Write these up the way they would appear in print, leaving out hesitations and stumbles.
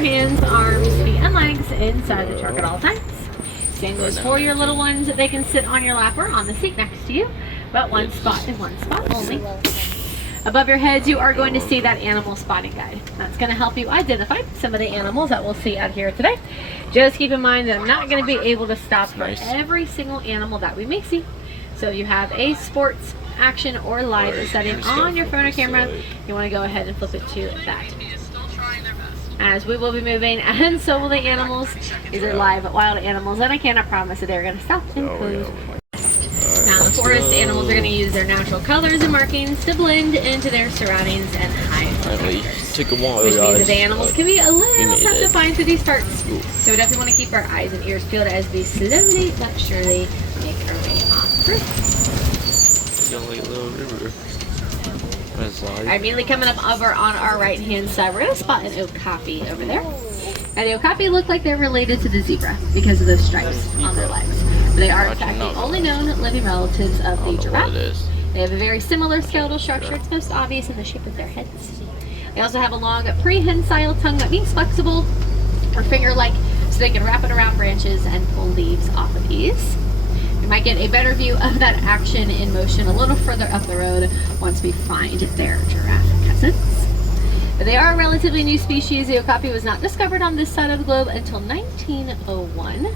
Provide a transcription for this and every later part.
your hands, arms, feet, and legs inside the truck at all times. Same goes for your little ones. They can sit on your lap or on the seat next to you, but one spot and one spot only. Above your heads, you are going to see that animal spotting guide. That's going to help you identify some of the animals that we'll see out here today. Just keep in mind that I'm not going to be able to stop for every single animal that we may see. So you have a sports, action, or live setting on your phone or camera. You want to go ahead and flip it to that. As we will be moving, and so will the animals. These are live wild animals, and I cannot promise that they're going to stop and close. Now, the forest animals are going to use their natural colors and markings to blend into their surroundings and hide. Took a while, which means that the guys. animals can be a little tough to find through these parts. So we definitely want to keep our eyes and ears peeled as we slowly but surely make our way on through. Little river. Alright, immediately coming up over on our right hand side, we're going to spot an okapi over there. Now the okapi look like they're related to the zebra because of those stripes on their legs. But they are in fact the only known living relatives of the giraffe. They have a very similar skeletal structure. It's most obvious in the shape of their heads. They also have a long prehensile tongue that means flexible or finger-like, so they can wrap it around branches and pull leaves off of these. You might get a better view of that action in motion a little further up the road once we find their giraffe cousins. But they are a relatively new species. The okapi was not discovered on this side of the globe until 1901.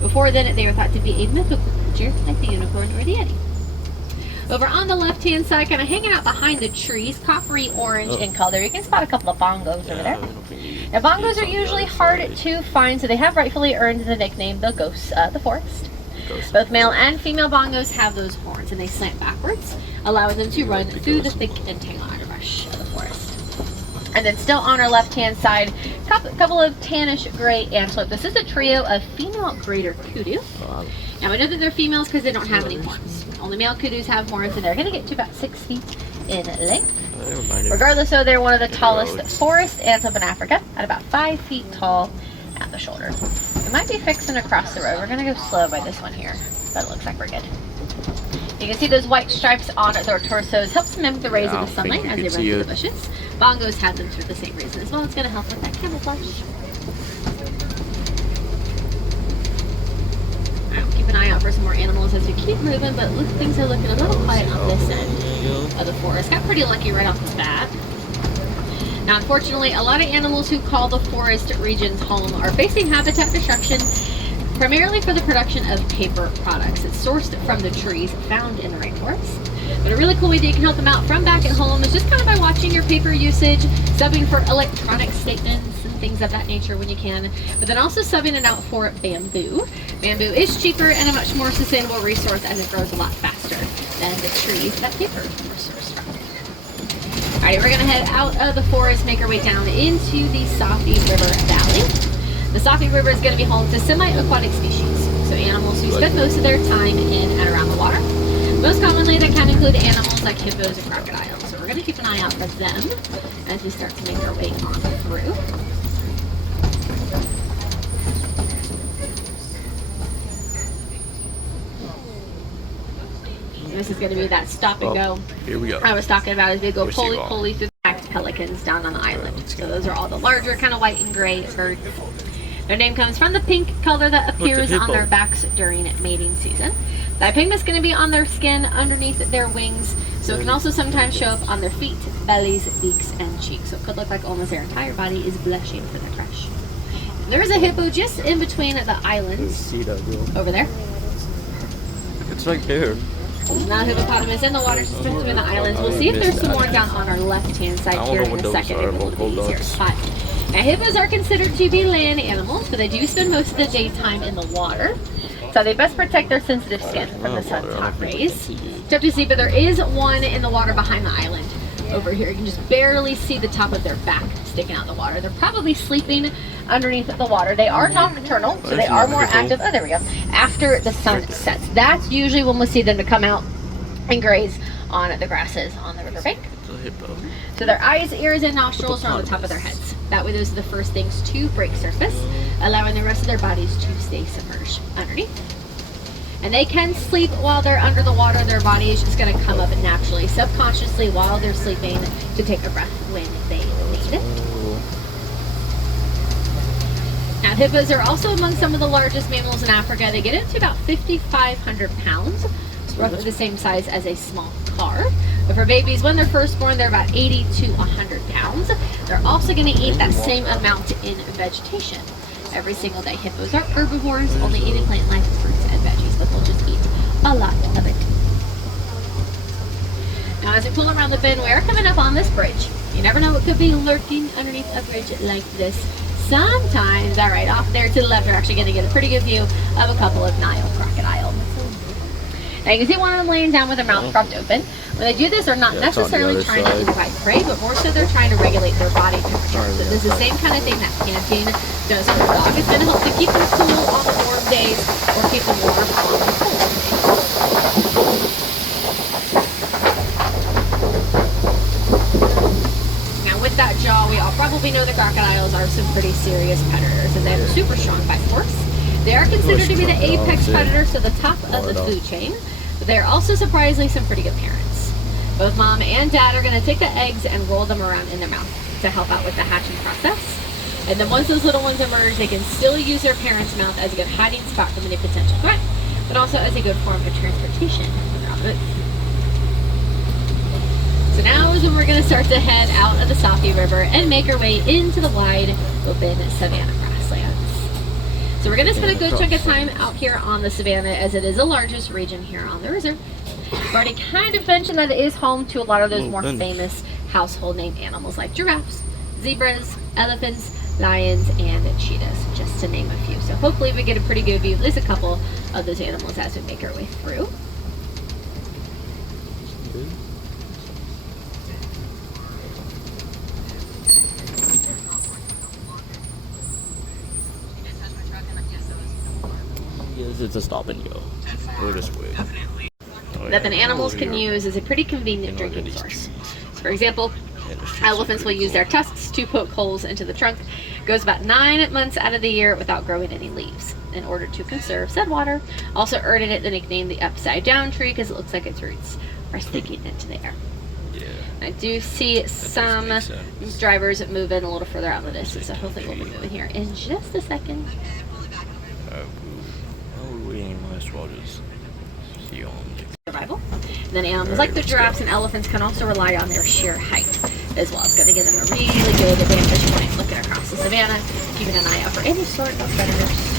Before then, they were thought to be a mythical creature like the unicorn or the yeti. Over on the left-hand side, kind of hanging out behind the trees, coppery orange in color, you can spot a couple of bongos over there. Now, bongos are usually hard to find, so they have rightfully earned the nickname the ghosts of the forest. Both male and female bongos have those horns, and they slant backwards, allowing them to run through the thick and tangled underbrush of the forest. And then still on our left-hand side, a couple of tannish gray antelope. This is a trio of female greater kudu. Now we know that they're females because they don't have any horns. Only male kudus have horns, and they're going to get to about 6 feet in length. Regardless, though, they're one of the tallest forest antelope in Africa, at about 5 feet tall at the shoulder. We might be fixing to cross the road. We're going to go slow by this one here, but it looks like we're good. You can see those white stripes on their torsos helps mimic the rays of the sunlight as they run through the bushes. Bongos have them for the same reason as well. It's going to help with that camouflage. Alright, we'll keep an eye out for some more animals as we keep moving, but things are looking a little quiet on this end of the forest. Got pretty lucky right off the bat. Now, unfortunately, a lot of animals who call the forest regions home are facing habitat destruction, primarily for the production of paper products. It's sourced from the trees found in the rainforest. But a really cool way that you can help them out from back at home is just kind of by watching your paper usage, subbing for electronic statements and things of that nature when you can, but then also subbing it out for bamboo. Bamboo is cheaper and a much more sustainable resource as it grows a lot faster than the trees that paper is sourced from. Alright, we're going to head out of the forest, make our way down into the Safi River Valley. The Safi River is going to be home to semi-aquatic species, so animals who spend most of their time in and around the water. Most commonly, that can include animals like hippos and crocodiles, so we're going to keep an eye out for them as we start to make our way on through. This is going to be that stop and go Here we go. I was talking about as we go pulley through the packed pelicans down on the island. So those are all the larger kind of white and gray birds. Their name comes from the pink color that appears on their backs during mating season. That pigment is going to be on their skin underneath their wings, so it can also sometimes show up on their feet, bellies, beaks, and cheeks. So it could look like almost their entire body is blushing for the crush. There is a hippo just in between the islands over there. It's right there. There's not a hippopotamus in the water, just between the islands. We'll see if there's some more down on our left-hand side here in a second. Maybe a little bit easier spot. Now, hippos are considered to be land animals, but they do spend most of the daytime in the water. So they best protect their sensitive skin from the sun's hot rays. Tough to see, but there is one in the water behind the island. Over here, you can just barely see the top of their back sticking out of the water. They're probably sleeping underneath the water. They are nocturnal, so they are more active. Oh, there we go. After the sun sets. That's usually when we'll see them to come out and graze on the grasses on the riverbank. So their eyes, ears, and nostrils are on the top of their heads. That way, those are the first things to break surface, allowing the rest of their bodies to stay submerged underneath. And they can sleep while they're under the water. Their body is just going to come up naturally, subconsciously, while they're sleeping to take a breath when they need it. Now, hippos are also among some of the largest mammals in Africa. They get up to about 5,500 pounds. It's roughly the same size as a small car. But for babies, when they're first born, they're about 80 to 100 pounds. They're also going to eat that same amount in vegetation every single day. Hippos are herbivores, only eating plant life, fruits, and veggies, but they'll just eat a lot of it. Now, as we pull around the bend, we are coming up on this bridge. You never know what could be lurking underneath a bridge like this. Sometimes, all right, off there to the left, we're actually going to get a pretty good view of a couple of Nile crocodiles. Now, you can see one of them laying down with their mouth propped open. When they do this, they're not necessarily trying to invite prey, but more so they're trying to regulate their body temperature. So this is the same kind of thing that panting does for a dog. It's going to help to keep them cool on the warm days or keep them warm on the cold days. With that jaw, we all probably know that crocodiles are some pretty serious predators, and they have a super strong bite force. They are considered to be the apex predator, so the top of the food chain. But they are also surprisingly some pretty good parents. Both mom and dad are going to take the eggs and roll them around in their mouth to help out with the hatching process. And then once those little ones emerge, they can still use their parents' mouth as a good hiding spot from any potential threat, but also as a good form of transportation when they're on the move. So now is when we're going to start to head out of the Safi River and make our way into the wide open savanna grasslands. So we're going to spend a good chunk of time out here on the savanna, as it is the largest region here on the reserve. I've already kind of mentioned that it is home to a lot of those more famous household name animals like giraffes, zebras, elephants, lions, and cheetahs, just to name a few. So hopefully we get a pretty good view of at least a couple of those animals as we make our way through. It's a stop and go. We'll just wait. That the animals can use is a pretty convenient drinking source. For example, elephants will use their tusks to poke holes into the trunk. It goes about 9 months out of the year without growing any leaves in order to conserve said water, also earning it the nickname the upside down tree because it looks like its roots are sticking into the air. Yeah. I do see some drivers moving a little further out in the distance, so hopefully we'll be moving here in just a second. Survival. And then animals like the giraffes and elephants can also rely on their sheer height as well. It's going to give them a really good vantage point looking across the savanna, keeping an eye out for any sort of predators.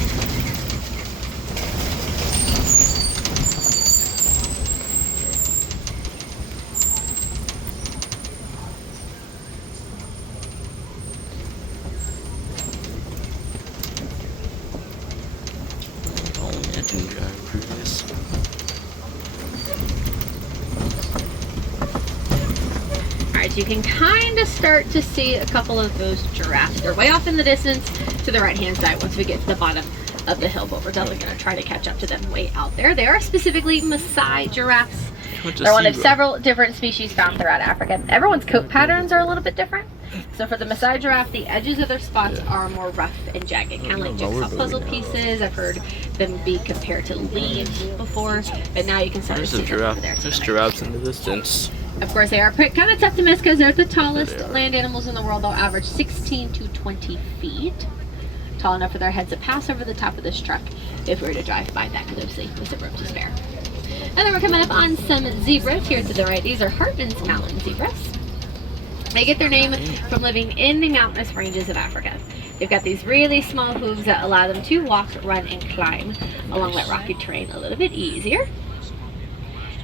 So you can kind of start to see a couple of those giraffes. They're way off in the distance to the right-hand side once we get to the bottom of the hill, but we're definitely going to try to catch up to them way out there. They are specifically Maasai giraffes. They're one of several different species found throughout Africa. Everyone's coat patterns are a little bit different. So for the Maasai giraffe, the edges of their spots are more rough and jagged, kind of like jigsaw puzzle pieces. I've heard them be compared to leaves before, but now you can start to see them over there. There's giraffes in the distance. Of course, they are kind of tough to miss because they're the tallest land animals in the world. They'll average 16 to 20 feet. Tall enough for their heads to pass over the top of this truck if we were to drive by that closely with some room to spare. And then we're coming up on some zebras here to the right. These are Hartmann's mountain zebras. They get their name from living in the mountainous ranges of Africa. They've got these really small hooves that allow them to walk, run, and climb along that rocky terrain a little bit easier.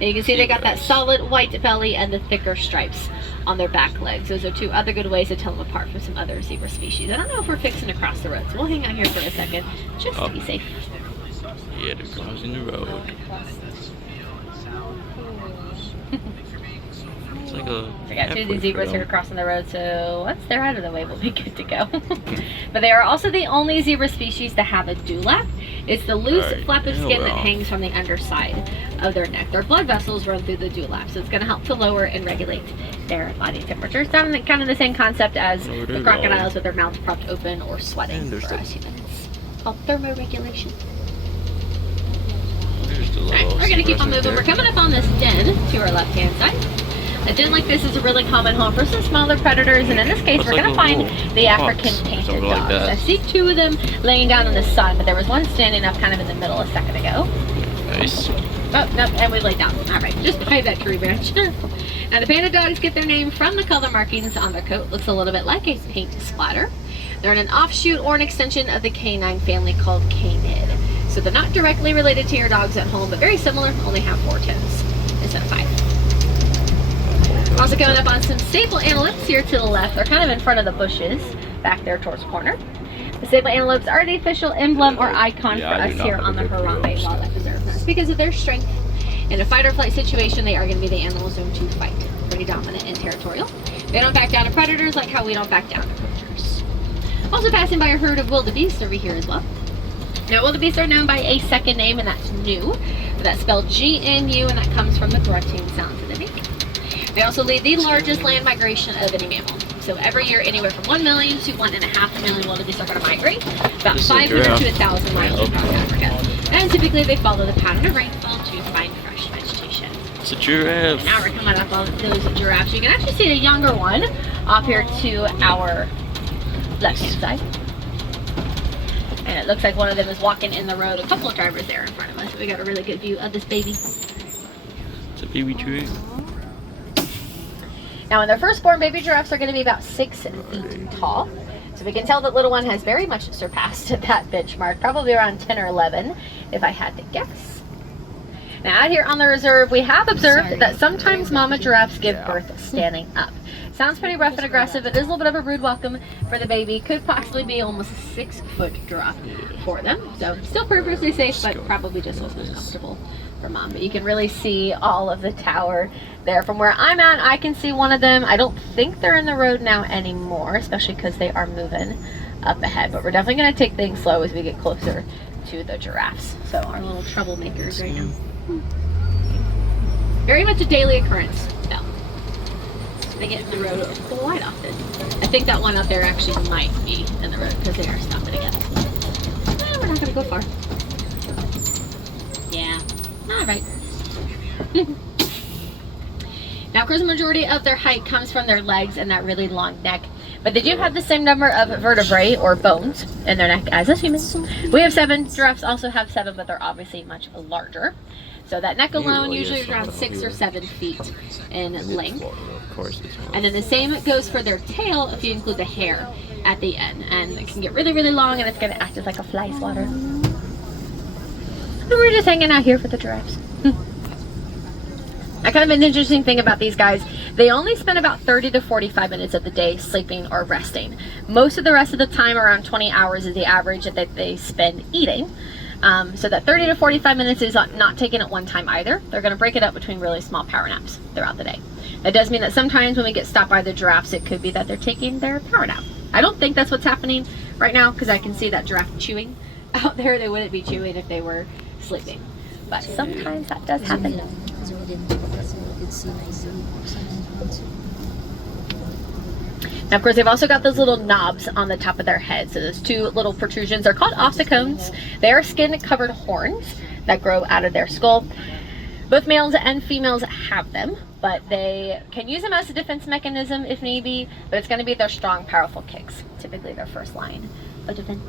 And you can see they got that solid white belly and the thicker stripes on their back legs. Those are two other good ways to tell them apart from some other zebra species. I don't know if we're fixing to cross the road, so we'll hang out here for a second just to be safe. Yeah, they're crossing the road. It's like a... We got two of these zebras here crossing the road, so once they're out of the way, we'll be good to go. But they are also the only zebra species to have a dewlap. It's the loose flap of skin that hangs from the underside of their neck. Their blood vessels run through the dewlap, so it's going to help to lower and regulate their body temperature. It's kind of the same concept as the crocodiles with their mouths propped open or sweating for us humans. It's called thermoregulation. Alright, we're going to keep on moving. We're coming up on this den to our left-hand side. A den like this is a really common home for some smaller predators, and in this case, we're going to find the African painted dogs. I see 2 of them laying down in the sun, but there was one standing up kind of in the middle a second ago. Nice. Oh, no, and we laid down. All right, just by that tree branch. Now, the panda dogs get their name from the color markings on their coat. Looks a little bit like a paint splatter. They're in an offshoot or an extension of the canine family called Canid. So they're not directly related to your dogs at home, but very similar, only have 4 toes instead of 5. Also coming up on some sable antelopes here to the left. They're kind of in front of the bushes back there towards the corner. The sable antelopes are the official emblem or icon for us here on the Harambe Wildlife Reserve. That's because of their strength. In a fight or flight situation, they are going to be the animals known to fight. Pretty dominant and territorial. They don't back down to predators like how we don't back down to poachers. Also passing by a herd of wildebeest over here as well. Now, wildebeest are known by a second name, and that's Gnu. That's spelled G-N-U, and that comes from the grunting sounds that they make. They also lead the largest land migration of any mammal. So every year, anywhere from 1 million to 1.5 million wildebeest are going to migrate about 500 to 1,000 miles across Africa. And typically, they follow the pattern of rainfall to find fresh vegetation. It's a giraffe. Now we're coming up on those giraffes. You can actually see the younger one off here to our left-hand side. And it looks like one of them is walking in the road. A couple of drivers there in front of us. We got a really good view of this baby. It's a baby giraffe. Now, when they're first born, baby giraffes are going to be about 6 feet tall. So we can tell that little one has very much surpassed that benchmark, probably around 10 or 11, if I had to guess. Now, out here on the reserve, we have observed that sometimes mama giraffes give birth standing up. Sounds pretty rough and aggressive. It is a little bit of a rude welcome for the baby. Could possibly be almost a 6-foot giraffe for them. So still perfectly safe, but probably just what's most comfortable for mom. But you can really see all of the tower there. From where I'm at, I can see one of them. I don't think they're in the road now anymore, especially because they are moving up ahead. But we're definitely going to take things slow as we get closer to the giraffes. So our little troublemakers right now. Very much a daily occurrence, though. They get in the road quite often. I think that one up there actually might be in the road because they are stopping again. We're not going to go far. Yeah. All right. Now, of course, the majority of their height comes from their legs and that really long neck. But they do have the same number of vertebrae or bones in their neck as us humans. We have 7. Giraffes also have 7, but they're obviously much larger. So that neck alone usually is around 6 or 7 feet in length. And then the same goes for their tail if you include the hair at the end. And it can get really, really long, and it's going to act as like a fly swatter. And we're just hanging out here for the giraffes. Now, kind of an interesting thing about these guys, they only spend about 30 to 45 minutes of the day sleeping or resting. Most of the rest of the time, around 20 hours is the average that they spend eating. So that 30 to 45 minutes is not taken at one time either. They're going to break it up between really small power naps throughout the day. That does mean that sometimes when we get stopped by the giraffes, it could be that they're taking their power nap. I don't think that's what's happening right now because I can see that giraffe chewing out there. They wouldn't be chewing if they were sleeping. But sometimes that does happen. Now, of course, they've also got those little knobs on the top of their head. So those 2 little protrusions are called ossicones. They are skin-covered horns that grow out of their skull. Both males and females have them, but they can use them as a defense mechanism if need be, but it's going to be their strong, powerful kicks, typically their first line of defense.